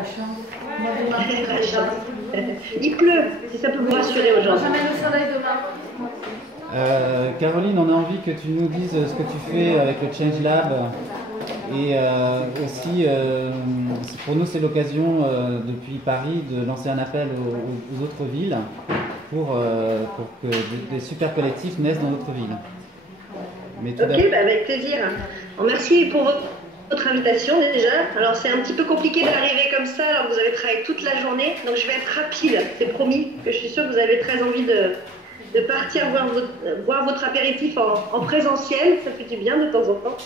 la chambre. La chance. Il pleut, si ça peut vous rassurer aujourd'hui. J'amène le soleil demain. Caroline, on a envie que tu nous dises ce que tu fais avec le Change Lab. Et aussi, pour nous, c'est l'occasion, depuis Paris, de lancer un appel aux autres villes pour que des super collectifs naissent dans notre ville. Ok, bah avec plaisir. Alors, merci pour votre invitation déjà. Alors c'est un petit peu compliqué d'arriver comme ça, alors vous avez travaillé toute la journée, donc je vais être rapide, c'est promis, que je suis sûre que vous avez très envie de partir voir votre apéritif en présentiel, ça fait du bien de temps en temps.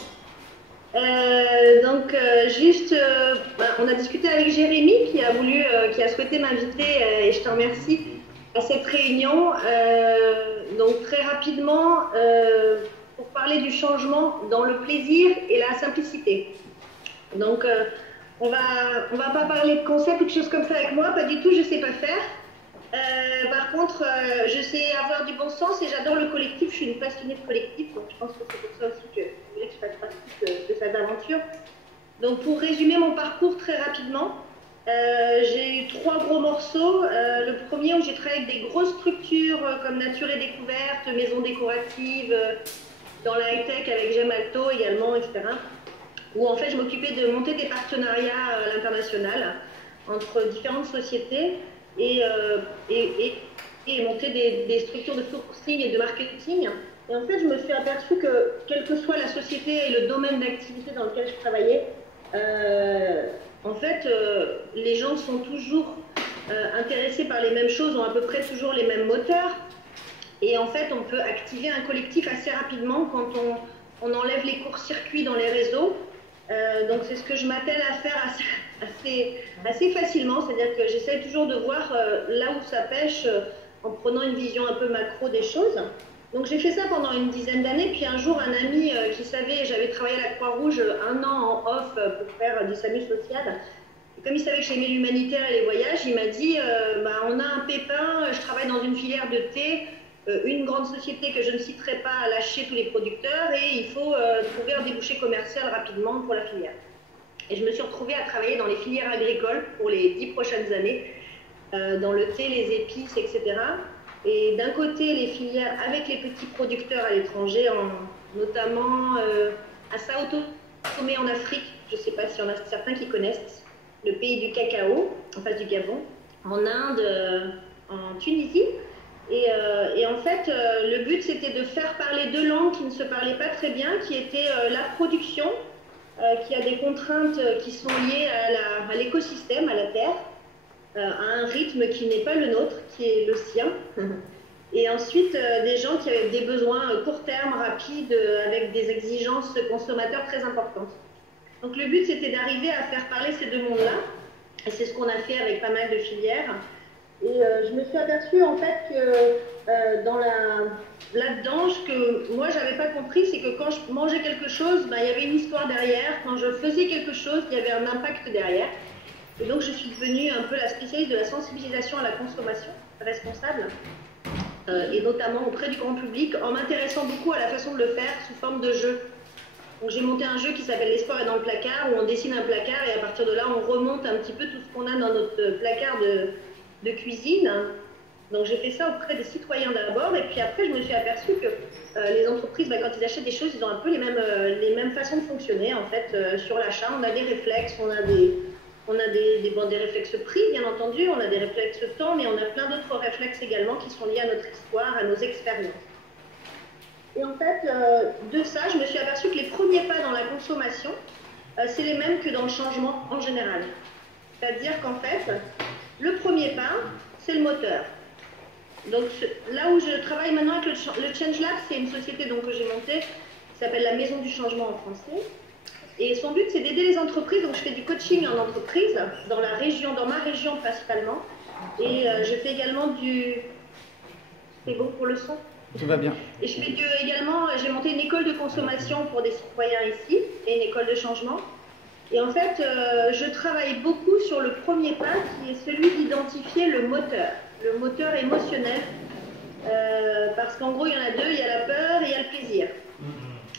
On a discuté avec Jérémy qui a souhaité m'inviter et je te remercie à cette réunion. Donc très rapidement, pour parler du changement dans le plaisir et la simplicité. Donc on va pas parler de concept ou de choses comme ça avec moi, pas du tout, je sais pas faire. Par contre, je sais avoir du bon sens et j'adore le collectif, je suis une passionnée de collectif, donc je pense que c'est pour ça aussi que je voulais que je fasse partie de cette aventure. Donc pour résumer mon parcours très rapidement, j'ai eu 3 gros morceaux. Le premier où j'ai travaillé avec des grosses structures comme Nature et Découverte, Maisons décoratives, dans la high-tech avec Gemalto également, etc. Où en fait je m'occupais de monter des partenariats à l'international entre différentes sociétés et monter des structures de sourcing et de marketing. Et en fait, je me suis aperçue que, quelle que soit la société et le domaine d'activité dans lequel je travaillais, les gens sont toujours intéressés par les mêmes choses, ont à peu près toujours les mêmes moteurs. Et en fait, on peut activer un collectif assez rapidement quand on enlève les courts-circuits dans les réseaux. Donc c'est ce que je m'attelle à faire assez facilement, c'est-à-dire que j'essaie toujours de voir là où ça pêche en prenant une vision un peu macro des choses. Donc j'ai fait ça pendant une dizaine d'années, puis un jour un ami qui savait, j'avais travaillé à la Croix-Rouge 1 an en off pour faire du SAMU social, et comme il savait que j'aimais l'humanitaire et les voyages, il m'a dit on a un pépin, je travaille dans une filière de thé, une grande société que je ne citerai pas a lâché tous les producteurs et il faut trouver un débouché commercial rapidement pour la filière. Et je me suis retrouvée à travailler dans les filières agricoles pour les 10 prochaines années, dans le thé, les épices, etc. Et d'un côté, les filières avec les petits producteurs à l'étranger, notamment à Sao Tomé en Afrique, je ne sais pas s'il y en a certains qui connaissent, le pays du cacao, en face du Gabon, en Inde, en Tunisie. Et en fait, le but, c'était de faire parler 2 langues qui ne se parlaient pas très bien, qui étaient la production, qui a des contraintes qui sont liées à l'écosystème, à la Terre, à un rythme qui n'est pas le nôtre, qui est le sien. Et ensuite, des gens qui avaient des besoins court terme, rapides, avec des exigences consommateurs très importantes. Donc le but, c'était d'arriver à faire parler ces 2 mondes-là. Et c'est ce qu'on a fait avec pas mal de filières. Et je me suis aperçue en fait que là-dedans, ce que moi j'avais pas compris, c'est que quand je mangeais quelque chose, il y avait une histoire derrière. Quand je faisais quelque chose, il y avait un impact derrière. Et donc je suis devenue un peu la spécialiste de la sensibilisation à la consommation responsable, et notamment auprès du grand public, en m'intéressant beaucoup à la façon de le faire sous forme de jeu. Donc j'ai monté un jeu qui s'appelle L'espoir est dans le placard, où on dessine un placard et à partir de là on remonte un petit peu tout ce qu'on a dans notre placard de cuisine. Donc j'ai fait ça auprès des citoyens d'abord, et puis après je me suis aperçue que les entreprises, quand ils achètent des choses, ils ont un peu les mêmes façons de fonctionner en fait sur l'achat. On a des réflexes, on a des réflexes prix bien entendu, on a des réflexes temps, mais on a plein d'autres réflexes également qui sont liés à notre histoire, à nos expériences. Et en fait, de ça, je me suis aperçue que les premiers pas dans la consommation, c'est les mêmes que dans le changement en général. C'est-à-dire qu'en fait, le premier pas, c'est le moteur. Donc là où je travaille maintenant avec le Change Lab, c'est une société que j'ai montée qui s'appelle la Maison du Changement en français. Et son but, c'est d'aider les entreprises. Donc je fais du coaching en entreprise, dans ma région principalement. Et je fais également du... C'est bon pour le son? Tout va bien. Et je fais également, j'ai monté une école de consommation pour des citoyens ici, et une école de changement. Et en fait, je travaille beaucoup sur le premier pas, qui est celui d'identifier le moteur émotionnel. Parce qu'en gros, il y en a 2, il y a la peur et il y a le plaisir.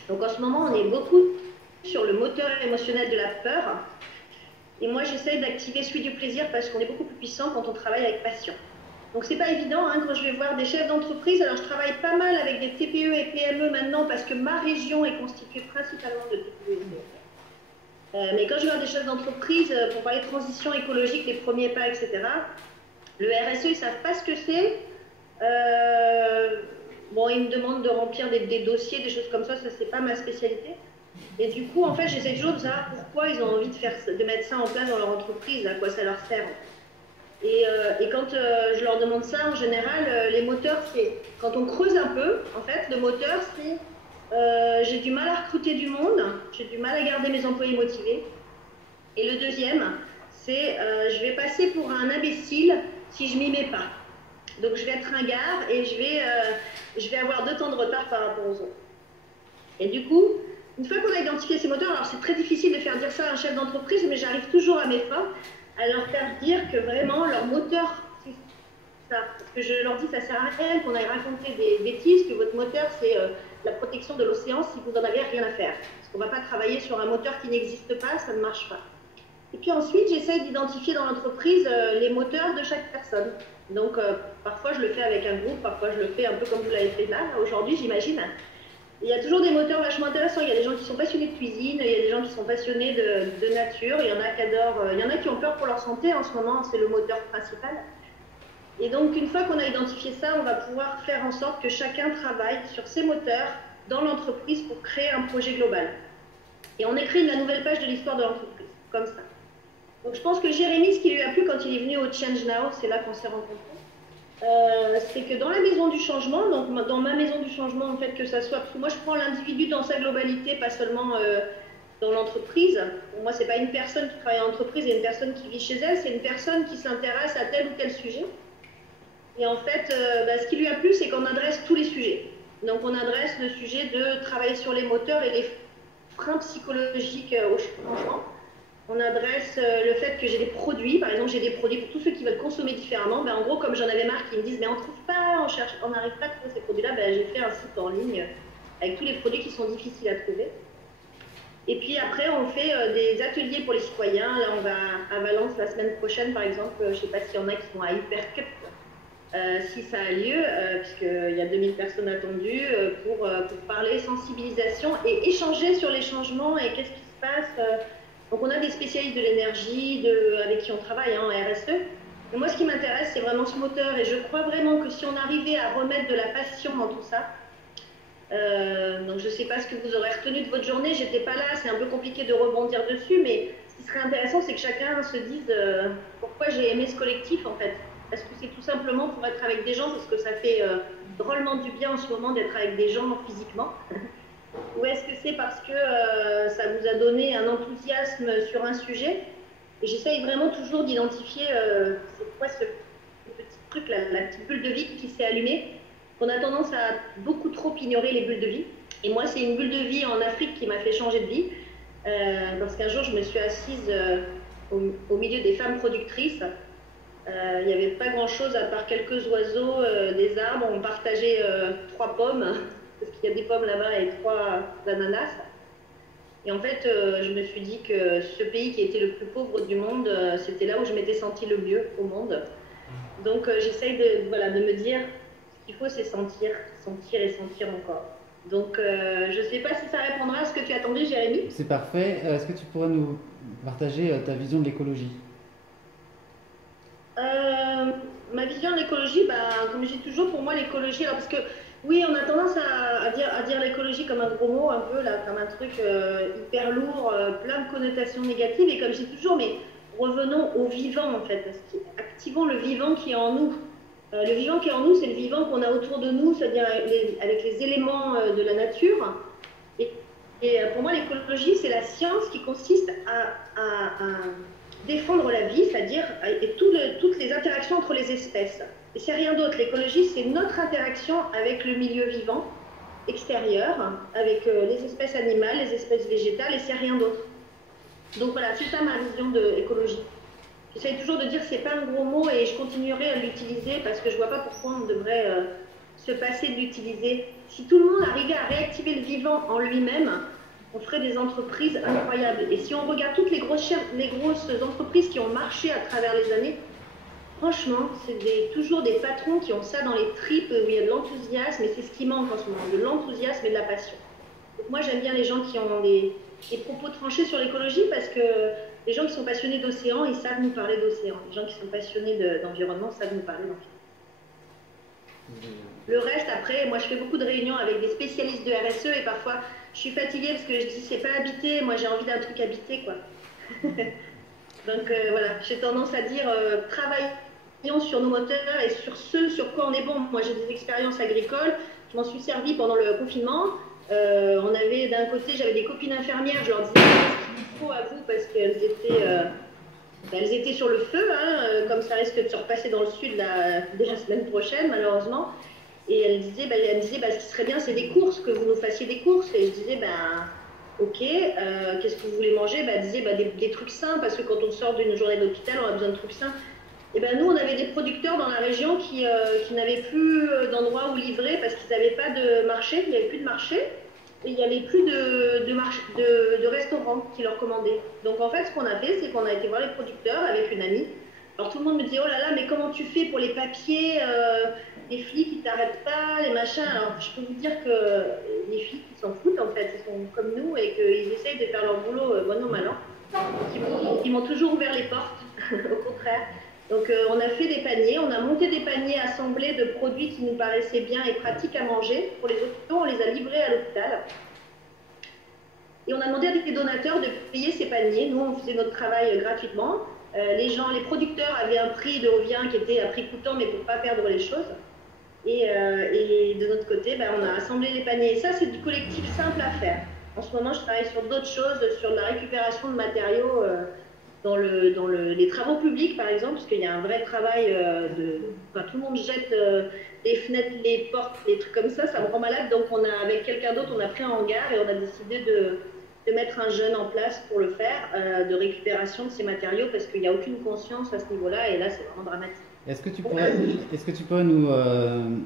Donc en ce moment, on est beaucoup sur le moteur émotionnel de la peur. Et moi, j'essaie d'activer celui du plaisir parce qu'on est beaucoup plus puissant quand on travaille avec passion. Donc, c'est pas évident hein, quand je vais voir des chefs d'entreprise. Alors, je travaille pas mal avec des TPE et PME maintenant parce que ma région est constituée principalement de TPE et PME. Mais quand je vais voir des chefs d'entreprise pour parler de transition écologique, les premiers pas, etc., le RSE, ils ne savent pas ce que c'est. Bon, ils me demandent de remplir des dossiers, des choses comme ça c'est pas ma spécialité. Et du coup, en fait, j'essaie toujours de savoir pourquoi ils ont envie de mettre ça en place dans leur entreprise, à quoi ça leur sert. Et quand je leur demande ça, en général, les moteurs, c'est quand on creuse un peu, en fait, le moteur, c'est j'ai du mal à recruter du monde, j'ai du mal à garder mes employés motivés. Et le deuxième, c'est je vais passer pour un imbécile si je m'y mets pas. Donc je vais être ringard et je vais avoir 2 temps de retard par rapport aux autres. Et du coup, une fois qu'on a identifié ces moteurs, alors c'est très difficile de faire dire ça à un chef d'entreprise, mais j'arrive toujours à mes fins à leur faire dire que vraiment leur moteur, c'est ça. Parce que je leur dis ça sert à rien qu'on aille raconter des bêtises, que votre moteur c'est la protection de l'océan si vous n'en avez rien à faire. Parce qu'on ne va pas travailler sur un moteur qui n'existe pas, ça ne marche pas. Et puis ensuite, j'essaie d'identifier dans l'entreprise les moteurs de chaque personne. Donc, parfois, je le fais avec un groupe, parfois, je le fais un peu comme vous l'avez fait là, aujourd'hui, j'imagine. Il y a toujours des moteurs vachement intéressants. Il y a des gens qui sont passionnés de cuisine, il y a des gens qui sont passionnés de nature, il y en a qui adorent, il y en a qui ont peur pour leur santé. En ce moment, c'est le moteur principal. Et donc, une fois qu'on a identifié ça, on va pouvoir faire en sorte que chacun travaille sur ses moteurs dans l'entreprise pour créer un projet global. Et on écrit la nouvelle page de l'histoire de l'entreprise, comme ça. Donc je pense que Jérémy, ce qui lui a plu quand il est venu au Change Now, c'est là qu'on s'est rencontrés, c'est que dans la maison du changement, donc dans ma maison du changement, en fait, que ça soit, parce que moi je prends l'individu dans sa globalité, pas seulement dans l'entreprise. Pour moi, c'est pas une personne qui travaille en entreprise et une personne qui vit chez elle, c'est une personne qui s'intéresse à tel ou tel sujet. Et en fait, ce qui lui a plu, c'est qu'on adresse tous les sujets. Donc on adresse le sujet de travailler sur les moteurs et les freins psychologiques au changement. On adresse le fait que j'ai des produits, par exemple j'ai des produits pour tous ceux qui veulent consommer différemment. En gros, comme j'en avais marre qui me disent mais on trouve pas, on n'arrive pas à trouver ces produits-là, j'ai fait un site en ligne avec tous les produits qui sont difficiles à trouver. Et puis après, on fait des ateliers pour les citoyens. Là, on va à Valence la semaine prochaine, par exemple. Je ne sais pas s'il y en a qui sont à Hypercup, si ça a lieu, puisqu'il y a 2000 personnes attendues pour parler sensibilisation et échanger sur les changements et qu'est-ce qui se passe. Donc on a des spécialistes de l'énergie avec qui on travaille en RSE. Et moi, ce qui m'intéresse, c'est vraiment ce moteur. Et je crois vraiment que si on arrivait à remettre de la passion dans tout ça, donc je ne sais pas ce que vous aurez retenu de votre journée, j'étais pas là, c'est un peu compliqué de rebondir dessus, mais ce qui serait intéressant, c'est que chacun se dise pourquoi j'ai aimé ce collectif en fait. Est-ce que c'est tout simplement pour être avec des gens, parce que ça fait drôlement du bien en ce moment d'être avec des gens physiquement, ou est-ce que c'est parce que ça vous a donné un enthousiasme sur un sujet? Et j'essaye vraiment toujours d'identifier c'est quoi ce petit truc, la petite bulle de vie qui s'est allumée, qu'on a tendance à beaucoup trop ignorer les bulles de vie. Et moi, c'est une bulle de vie en Afrique qui m'a fait changer de vie, parce qu'un jour, je me suis assise au milieu des femmes productrices. Il n'y avait pas grand-chose à part quelques oiseaux, des arbres, on partageait 3 pommes, parce qu'il y a des pommes là-bas et 3 ananas. Et en fait, je me suis dit que ce pays qui était le plus pauvre du monde, c'était là où je m'étais sentie le mieux au monde. Donc j'essaye de me dire ce qu'il faut, c'est sentir, sentir et sentir encore. Donc je ne sais pas si ça répondra à ce que tu attendais, Jérémy. C'est parfait. Est-ce que tu pourrais nous partager ta vision de l'écologie? Ma vision de l'écologie, comme je dis toujours, pour moi l'écologie, parce que oui, on a tendance à dire l'écologie comme un gros mot, un peu là, comme un truc hyper lourd, plein de connotations négatives, et comme je dis toujours, mais revenons au vivant en fait, parce activons le vivant qui est en nous. Le vivant qui est en nous, c'est le vivant qu'on a autour de nous, c'est-à-dire avec les éléments de la nature. Et pour moi, l'écologie, c'est la science qui consiste à défendre la vie, c'est-à-dire toutes les interactions entre les espèces. Et c'est rien d'autre. L'écologie, c'est notre interaction avec le milieu vivant extérieur, avec les espèces animales, les espèces végétales, et c'est rien d'autre. Donc voilà, c'est ça ma vision de l'écologie. J'essaie toujours de dire que c'est pas un gros mot et je continuerai à l'utiliser parce que je vois pas pourquoi on devrait se passer de l'utiliser. Si tout le monde arrivait à réactiver le vivant en lui-même, on ferait des entreprises incroyables. Et si on regarde toutes les grosses entreprises qui ont marché à travers les années, franchement, c'est toujours des patrons qui ont ça dans les tripes, où il y a de l'enthousiasme, et c'est ce qui manque en ce moment, de l'enthousiasme et de la passion. Donc moi, j'aime bien les gens qui ont des propos tranchés sur l'écologie, parce que les gens qui sont passionnés d'océan, ils savent nous parler d'océan. Les gens qui sont passionnés d'environnement savent nous parler d'environnement. Le reste, après, moi, je fais beaucoup de réunions avec des spécialistes de RSE, et parfois, je suis fatiguée parce que je dis, c'est pas habité, moi, j'ai envie d'un truc habité, quoi. Donc voilà, j'ai tendance à dire travaillons sur nos moteurs et sur ce sur quoi on est bon. Moi j'ai des expériences agricoles, je m'en suis servie pendant le confinement. On avait d'un côté, j'avais des copines infirmières, je leur disais ce qu'il faut à vous parce qu'elles étaient sur le feu, hein, comme ça risque de se repasser dans le sud dès la semaine prochaine malheureusement. Et elles me disaient, ce qui serait bien c'est des courses, que vous nous fassiez des courses. Et je disais, ok, qu'est-ce que vous voulez manger? Elle disait des trucs sains, parce que quand on sort d'une journée d'hôpital, on a besoin de trucs sains. Et nous, on avait des producteurs dans la région qui n'avaient plus d'endroit où livrer parce qu'ils n'avaient pas de marché, il n'y avait plus de marché, et il n'y avait plus de restaurants qui leur commandaient. Donc en fait, ce qu'on a fait, c'est qu'on a été voir les producteurs avec une amie. Alors tout le monde me disait, oh là là, mais comment tu fais pour les papiers, les flics ils t'arrêtent pas, les machins. Alors je peux vous dire que les flics ils s'en foutent en fait, ils sont comme nous et qu'ils essayent de faire leur boulot bon an mal an. Ils m'ont toujours ouvert les portes, au contraire. Donc on a fait des paniers, on a monté des paniers assemblés de produits qui nous paraissaient bien et pratiques à manger. Pour les hôpitaux, on les a livrés à l'hôpital. Et on a demandé à des donateurs de payer ces paniers. Nous, on faisait notre travail gratuitement. Les producteurs avaient un prix de revient qui était à prix coûtant, mais pour ne pas perdre les choses. Et de notre côté, on a assemblé les paniers. Et ça, c'est du collectif simple à faire. En ce moment, je travaille sur d'autres choses, sur la récupération de matériaux dans les travaux publics, par exemple, parce qu'il y a un vrai travail tout le monde jette les fenêtres, les portes, les trucs comme ça me rend malade. Donc, avec quelqu'un d'autre, on a pris un hangar et on a décidé de mettre un jeune en place pour le faire, de récupération de ces matériaux, parce qu'il n'y a aucune conscience à ce niveau-là, et là, c'est vraiment dramatique. Est-ce que tu pourrais nous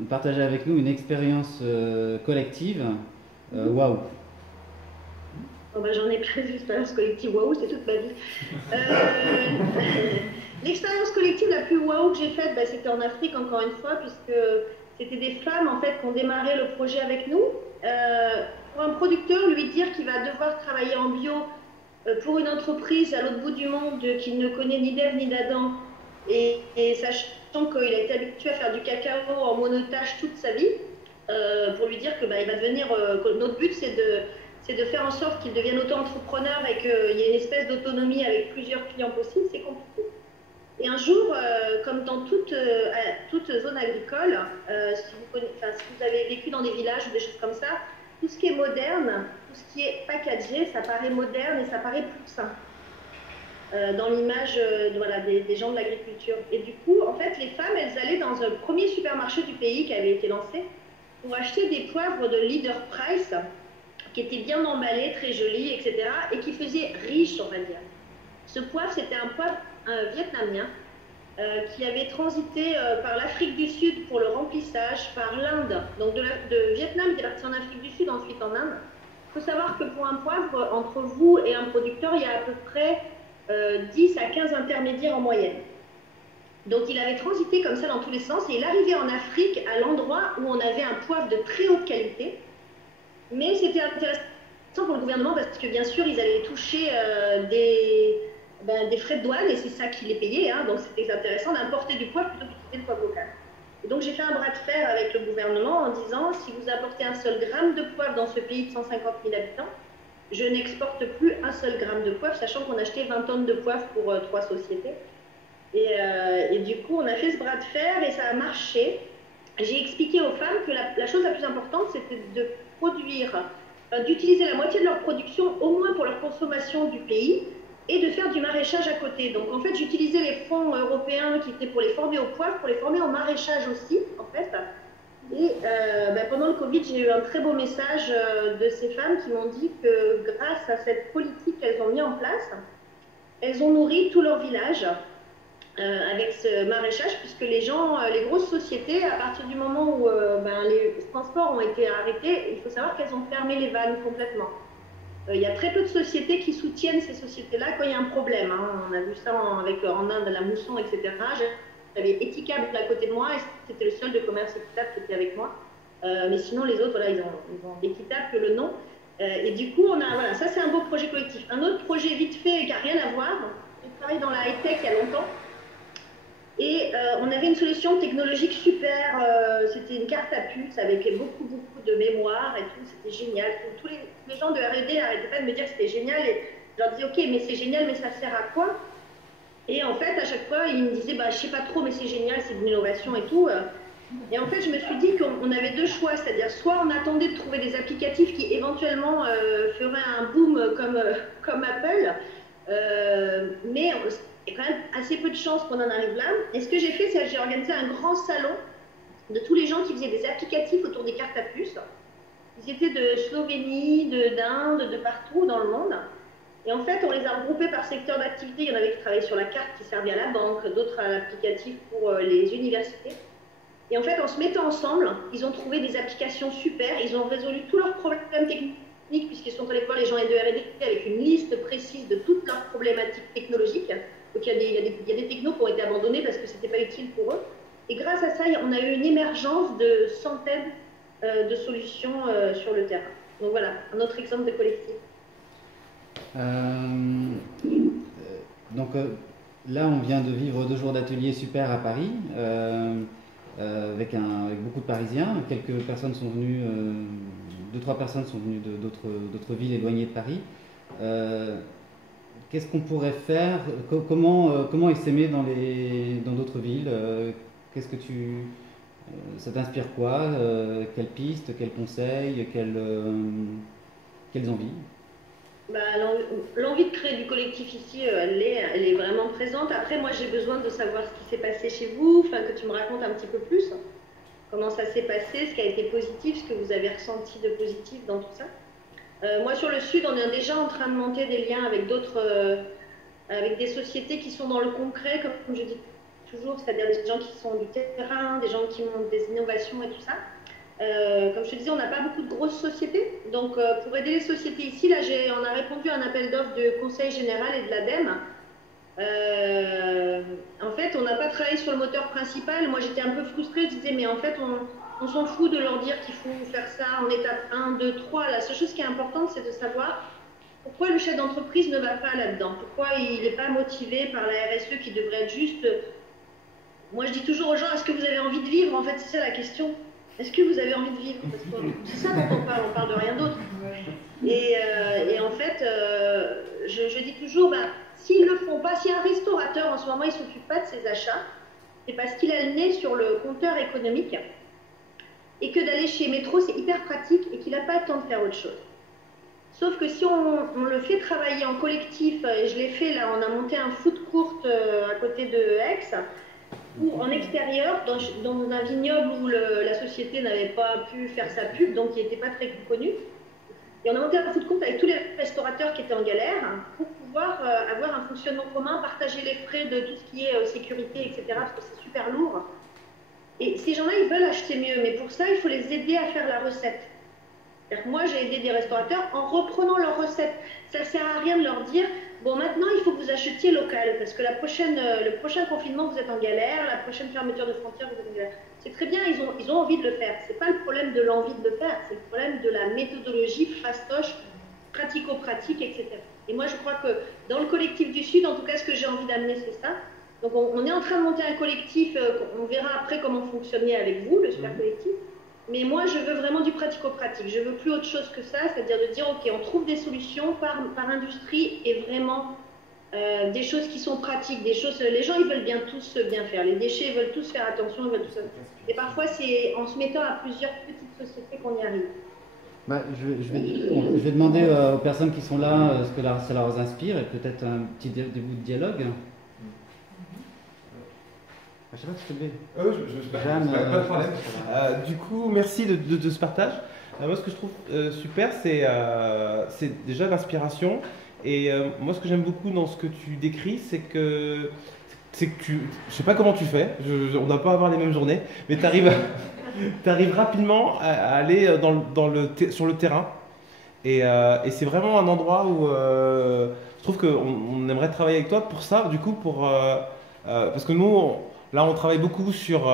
partager avec nous une expérience collective waouh? J'en ai plein d'expériences collectives waouh, c'est toute ma vie. L'expérience collective la plus waouh que j'ai faite, c'était en Afrique, encore une fois, puisque c'était des femmes en fait qui ont démarré le projet avec nous. Pour un producteur, lui dire qu'il va devoir travailler en bio pour une entreprise à l'autre bout du monde qu'il ne connaît ni d'Ève ni d'Adam, et sachant qu'il a été habitué à faire du cacao en monotâche toute sa vie, pour lui dire que il va devenir. Notre but, c'est de faire en sorte qu'il devienne auto-entrepreneur et qu'il y ait une espèce d'autonomie avec plusieurs clients possibles, c'est compliqué. Et un jour, comme dans toute zone agricole, si vous avez vécu dans des villages ou des choses comme ça, tout ce qui est moderne, tout ce qui est packagé, ça paraît moderne et ça paraît plus sain. Dans l'image des gens de l'agriculture. Et du coup, en fait, les femmes, elles allaient dans un premier supermarché du pays qui avait été lancé pour acheter des poivres de Leader Price qui étaient bien emballés, très jolis, etc. et qui faisaient riche, on va dire. Ce poivre, c'était un poivre vietnamien qui avait transité par l'Afrique du Sud pour le remplissage, par l'Inde, donc de Vietnam qui est parti en Afrique du Sud, ensuite en Inde. Il faut savoir que pour un poivre, entre vous et un producteur, il y a à peu près 10 à 15 intermédiaires en moyenne. Donc il avait transité comme ça dans tous les sens et il arrivait en Afrique à l'endroit où on avait un poivre de très haute qualité. Mais c'était intéressant pour le gouvernement parce que bien sûr ils allaient toucher des frais de douane et c'est ça qui les payait, hein, donc c'était intéressant d'importer du poivre plutôt que d'utiliser le poivre local. Et donc j'ai fait un bras de fer avec le gouvernement en disant si vous apportez un seul gramme de poivre dans ce pays de 150 000 habitants, je n'exporte plus un seul gramme de poivre, sachant qu'on achetait 20 tonnes de poivre pour 3 sociétés. Et du coup, on a fait ce bras de fer et ça a marché. J'ai expliqué aux femmes que la chose la plus importante, c'était de d'utiliser la moitié de leur production, au moins pour leur consommation du pays, et de faire du maraîchage à côté. Donc en fait, j'utilisais les fonds européens qui étaient pour les former au poivre, pour les former au maraîchage aussi, en fait. Et pendant le Covid, j'ai eu un très beau message de ces femmes qui m'ont dit que grâce à cette politique qu'elles ont mis en place, elles ont nourri tout leur village avec ce maraîchage, puisque les grosses sociétés, à partir du moment où les transports ont été arrêtés, il faut savoir qu'elles ont fermé les vannes complètement. Il y a très peu de sociétés qui soutiennent ces sociétés-là quand il y a un problème. Hein. On a vu ça en Inde, la mousson, etc. J'avais Éthicable à côté de moi et c'était le seul de commerce équitable qui était avec moi. Mais sinon, les autres, voilà, ils ont Équitable que le nom. Et du coup, voilà, ça c'est un beau projet collectif. Un autre projet vite fait qui n'a rien à voir, j'ai travaillé dans la high-tech il y a longtemps. Et on avait une solution technologique super, c'était une carte à puce avec beaucoup de mémoire et tout, c'était génial. Tous les gens de R&D n'arrêtaient pas de me dire que c'était génial et je leur disais ok mais c'est génial mais ça sert à quoi? Et en fait à chaque fois ils me disaient bah je sais pas trop mais c'est génial, c'est de l'innovation et tout. Et en fait je me suis dit qu'on avait deux choix, c'est-à-dire soit on attendait de trouver des applicatifs qui éventuellement feraient un boom comme Apple, mais il y a quand même assez peu de chances qu'on en arrive là. Et ce que j'ai fait, c'est que j'ai organisé un grand salon de tous les gens qui faisaient des applicatifs autour des cartes à puce. Ils étaient de Slovénie, d'Inde, de partout dans le monde. Et en fait, on les a regroupés par secteur d'activité. Il y en avait qui travaillaient sur la carte qui servait à la banque, d'autres à l'applicatif pour les universités. Et en fait, en se mettant ensemble, ils ont trouvé des applications super. Ils ont résolu tous leurs problèmes techniques puisqu'ils sont allés voir les gens de R&D avec une liste précise de toutes leurs problématiques technologiques. Donc il y a des technos qui ont été abandonnés parce que ce n'était pas utile pour eux. Et grâce à ça, on a eu une émergence de centaines de solutions sur le terrain. Donc voilà, un autre exemple de collectif. Donc là, on vient de vivre 2 jours d'atelier super à Paris, avec beaucoup de Parisiens. Quelques personnes sont venues, 2-3 personnes sont venues d'autres villes éloignées de Paris. Qu'est-ce qu'on pourrait faire? Comment essaimer dans d'autres villes? Qu'est-ce que ça t'inspire quoi? Quelles pistes, quels conseils, quelles envies? Bah, l'envie de créer du collectif ici, elle est vraiment présente. Après, moi, j'ai besoin de savoir ce qui s'est passé chez vous, enfin, que tu me racontes un petit peu plus. Comment ça s'est passé, ce qui a été positif, ce que vous avez ressenti de positif dans tout ça. Moi, sur le Sud, on est déjà en train de monter des liens avec avec des sociétés qui sont dans le concret, comme je dis toujours, c'est-à-dire des gens qui sont du terrain, des gens qui montent des innovations et tout ça. Comme je te disais, on n'a pas beaucoup de grosses sociétés. Donc, pour aider les sociétés ici, là, on a répondu à un appel d'offres du Conseil général et de l'ADEME. En fait, on n'a pas travaillé sur le moteur principal. Moi, j'étais un peu frustrée. Je disais, mais en fait, on s'en fout de leur dire qu'il faut faire ça en étape 1, 2, 3. La seule chose qui est importante, c'est de savoir pourquoi le chef d'entreprise ne va pas là-dedans. Pourquoi il n'est pas motivé par la RSE qui devrait être juste... Moi, je dis toujours aux gens, est-ce que vous avez envie de vivre? En fait, c'est ça la question. Est-ce que vous avez envie de vivre? Parce que c'est ça dont on parle de rien d'autre. Et en fait, je dis toujours, s'ils ne le font pas, si un restaurateur en ce moment il ne s'occupe pas de ses achats, c'est parce qu'il a le nez sur le compteur économique et que d'aller chez Métro c'est hyper pratique et qu'il n'a pas le temps de faire autre chose. Sauf que si on le fait travailler en collectif, et je l'ai fait là, on a monté un food court à côté de Aix, ou en extérieur, dans un vignoble où la société n'avait pas pu faire sa pub, donc qui n'était pas très connu. Et on a monté un food court avec tous les restaurateurs qui étaient en galère pour pouvoir avoir un fonctionnement commun, partager les frais de tout ce qui est sécurité, etc. parce que c'est super lourd. Et ces gens-là, ils veulent acheter mieux, mais pour ça, il faut les aider à faire la recette. Moi, j'ai aidé des restaurateurs en reprenant leur recette. Ça ne sert à rien de leur dire bon, maintenant, il faut que vous achetiez local, parce que le prochain confinement, vous êtes en galère, la prochaine fermeture de frontières, vous êtes en galère. C'est très bien, ils ont envie de le faire. Ce n'est pas le problème de l'envie de le faire, c'est le problème de la méthodologie fastoche, pratico-pratique, etc. Et moi, je crois que dans le collectif du Sud, en tout cas, ce que j'ai envie d'amener, c'est ça. Donc, on est en train de monter un collectif, on verra après comment fonctionner avec vous, le super collectif. Mais moi, je veux vraiment du pratico-pratique. Je veux plus autre chose que ça, c'est-à-dire de dire, OK, on trouve des solutions par industrie et vraiment des choses qui sont pratiques, des choses... Les gens, ils veulent tous bien faire. Les déchets, ils veulent tous faire attention, ils veulent tout ça. Et parfois, c'est en se mettant à plusieurs petites sociétés qu'on y arrive. Je vais demander aux personnes qui sont là ce que ça leur inspire et peut-être un petit début de dialogue. Je ne sais pas si tu te lèves. Pas de problème. Du coup, merci de ce partage. Moi, ce que je trouve super, c'est déjà l'inspiration. Et moi, ce que j'aime beaucoup dans ce que tu décris, c'est que je ne sais pas comment tu fais, on ne doit pas avoir les mêmes journées, mais tu arrives rapidement à aller sur le terrain Et c'est vraiment un endroit où je trouve qu'on aimerait travailler avec toi pour ça, du coup, parce que nous, là, on travaille beaucoup sur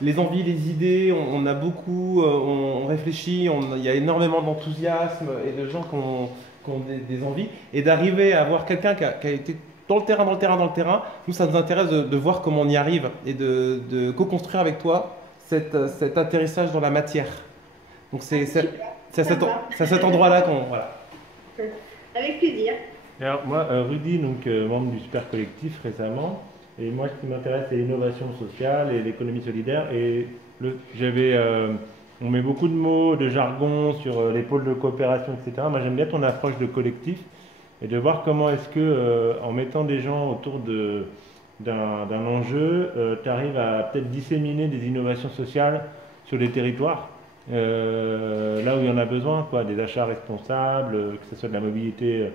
les envies, les idées, on a beaucoup, on réfléchit, il y a énormément d'enthousiasme et de gens qui ont des envies, et d'arriver à avoir quelqu'un qui a été dans le terrain, nous, ça nous intéresse de voir comment on y arrive et de co-construire avec toi cet atterrissage dans la matière. Donc c'est à cet endroit-là qu'on... Voilà. Avec plaisir. Alors moi, Rudy, donc membre du Super Collectif récemment, et moi ce qui m'intéresse c'est l'innovation sociale et l'économie solidaire. Et on met beaucoup de mots, de jargon sur les pôles de coopération, etc. Moi j'aime bien ton approche de collectif et de voir comment est-ce que en mettant des gens autour d'un enjeu, tu arrives à peut-être disséminer des innovations sociales sur les territoires. Là où il y en a besoin, quoi, des achats responsables, que ce soit de la mobilité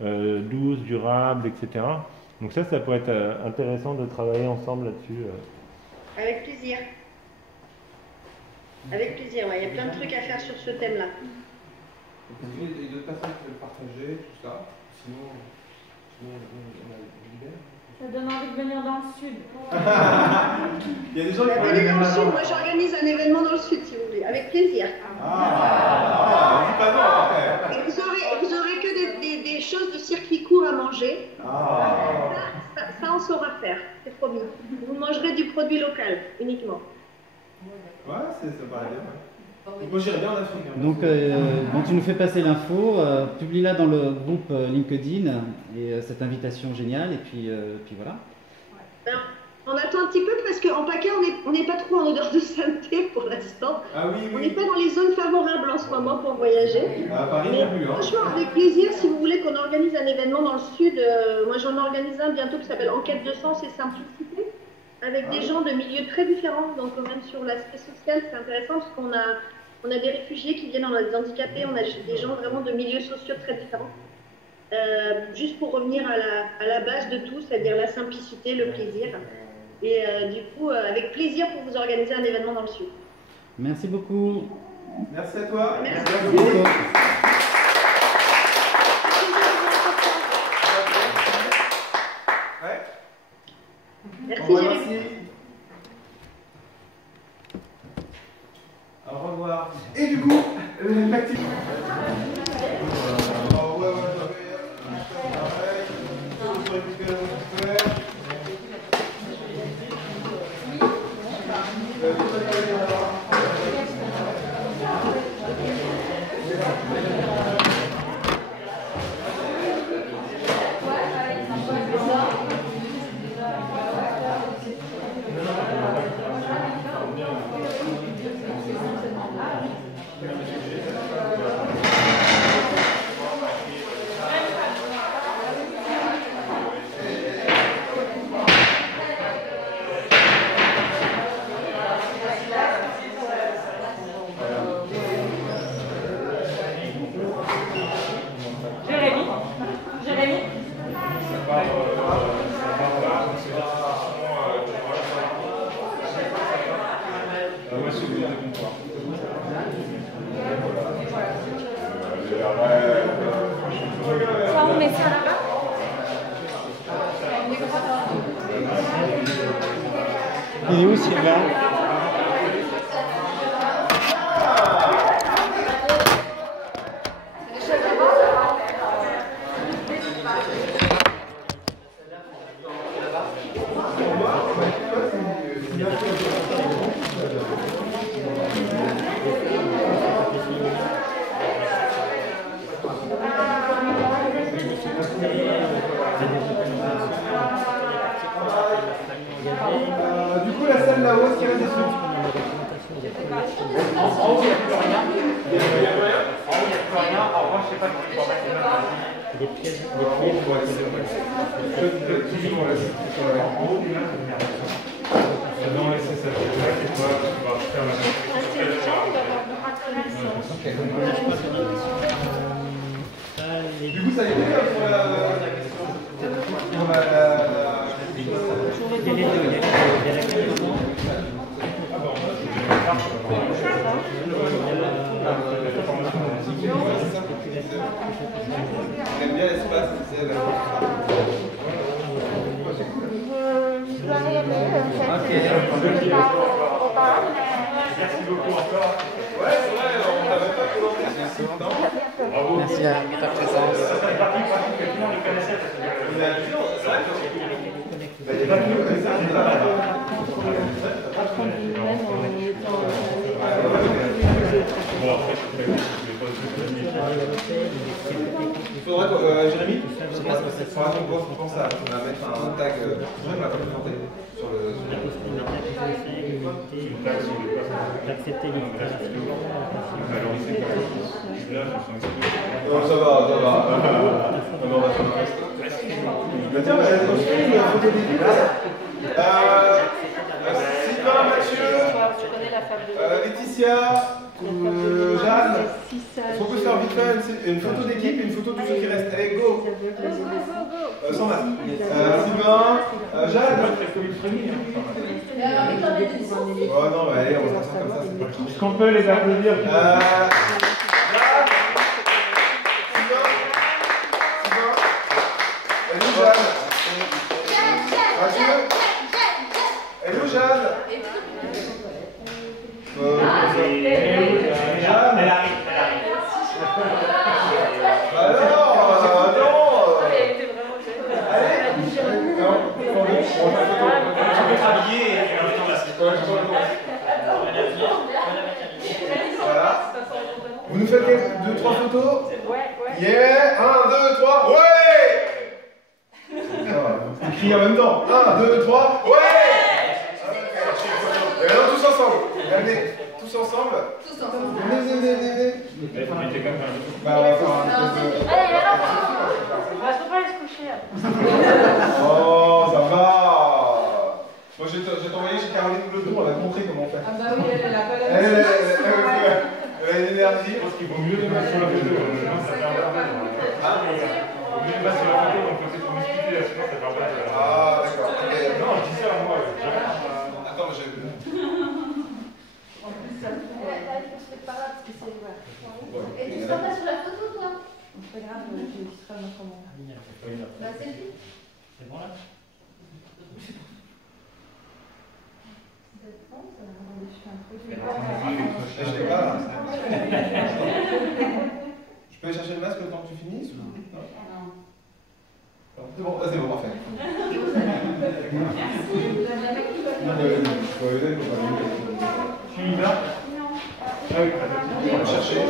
douce, durable, etc. Donc ça pourrait être intéressant de travailler ensemble là-dessus. Avec plaisir. Avec plaisir, ouais. Il y a plein de trucs à faire sur ce thème-là. Il y a d'autres personnes qui veulent partager tout ça. Sinon on libère. Ça donne envie de venir dans le sud. Il y a des gens qui Venez dans le sud, moi j'organise un événement dans le sud si vous voulez, avec plaisir. Pas non, Et vous aurez que des choses de circuit court à manger. Ça, on saura faire, c'est promis. Vous mangerez du produit local uniquement. Ouais, ça paraît bien. Moi j'irais bien en Afrique. Donc, tu nous fais passer l'info, publie-la dans le groupe LinkedIn et cette invitation géniale, et puis voilà. Ben, on attend un petit peu parce qu'en PACA on n'est pas trop en odeur de sainteté pour l'instant. Ah oui, On n'est pas dans les zones favorables en ce moment pour voyager. À Paris Mais non plus. franchement, avec plaisir, si vous voulez qu'on organise un événement dans le sud, moi j'en organise un bientôt qui s'appelle Enquête de sens et simplicité, avec des gens de milieux très différents, donc même sur l'aspect social, c'est intéressant parce qu'on a des réfugiés qui viennent, on a des handicapés, on a des gens vraiment de milieux sociaux très différents. Juste pour revenir à la base de tout, c'est-à-dire la simplicité, le plaisir. Et du coup, avec plaisir pour vous organiser un événement dans le sud. Merci beaucoup. Merci à toi. Merci. À bientôt. Ouais. Merci Jérémy. Au revoir. Et du coup, l'activité. On met ça là-bas. Il est où Sylvain ? Du coup, la salle là-haut, est-ce qu'il y a des sous? En haut, il n'y a plus rien. En haut, il n'y a plus rien. En revanche, je ne sais pas si tu peux mettre des pièces. En haut, Non, laissez ça. Et toi, tu vas faire la C'est urgent d'avoir de Du coup, ça a été pour la question. Pour dois y aller. En fait, je pars au repas, mais... Merci beaucoup encore. Ouais, c'est vrai, on t'avait pas présenté. Merci à ta présence. Il faudrait que Jérémy, je pense à mettre un tag, je ne l'ai pas présenté sur le. D'accepter l'invitation. Ça va, ça va. Tiens, une photo d'équipe. Sylvain, Mathieu, Laetitia, Jeanne. Est-ce qu'on peut se faire vite fait une photo d'équipe et une photo de tous ceux qui restent? Allez, go! Sans masque. Sylvain, Jeanne. Oh non, mais allez, on va faire ça comme ça, c'est pas grave. Est-ce qu'on peut les applaudir? Elle est où Jeanne? Elle arrive. Alors, attends. Elle était vraiment Tu peux t'habiller et en même temps voilà. Vous nous faites 2-3 photos? Ouais. Yeah! 1, 2, 3, ouais! Tu cries en même temps. 1, 2, 3, ouais! Et maintenant tous ensemble. Allez, tous ensemble. Venez. Bah, on va faire un peu de... Allez, alors, on va pas aller se coucher. Oh, ça va. Moi, je vais t'envoyer chez Caroline Ledoux, elle va te montrer comment on fait. Ah bah oui, elle a pas la Elle a une énergie. Je pense qu'il vaut mieux les mettre sur la photo. Sinon, ça perd la peine. Ah, Il vaut mieux les mettre sur la photo, donc peut-être pour discuter, sinon ça perd la peine. ah d'accord. Non, je dis ça à moi. Attends, j'ai... En plus, ça me fait... Là, il faut se mettre par là parce que c'est... Et tu seras pas sur la photo, toi? C'est pas grave, tu seras dans comment? Bah, selfie. C'est bon là? Je l'ai pas là. Je peux aller chercher le masque le temps que tu finisses ou... Non. C'est bon, c'est bon, parfait. Tu y vas? Ah oui. On va chercher.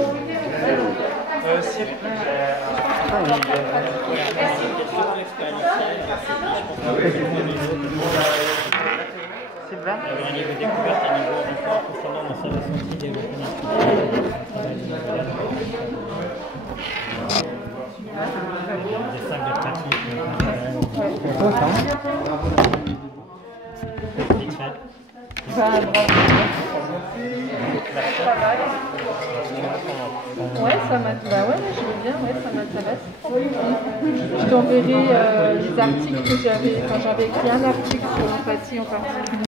Sylvain? Il y avait un niveau découverte, un niveau renfort, concernant mon seul ressenti développement des sacs de pratique. Vite fait. Ouais, ça m'intéresse. Bah ouais, je veux bien, ouais, ça m'intéresse. Je t'enverrai les articles que j'avais, quand j'avais écrit un article sur l'empathie en particulier.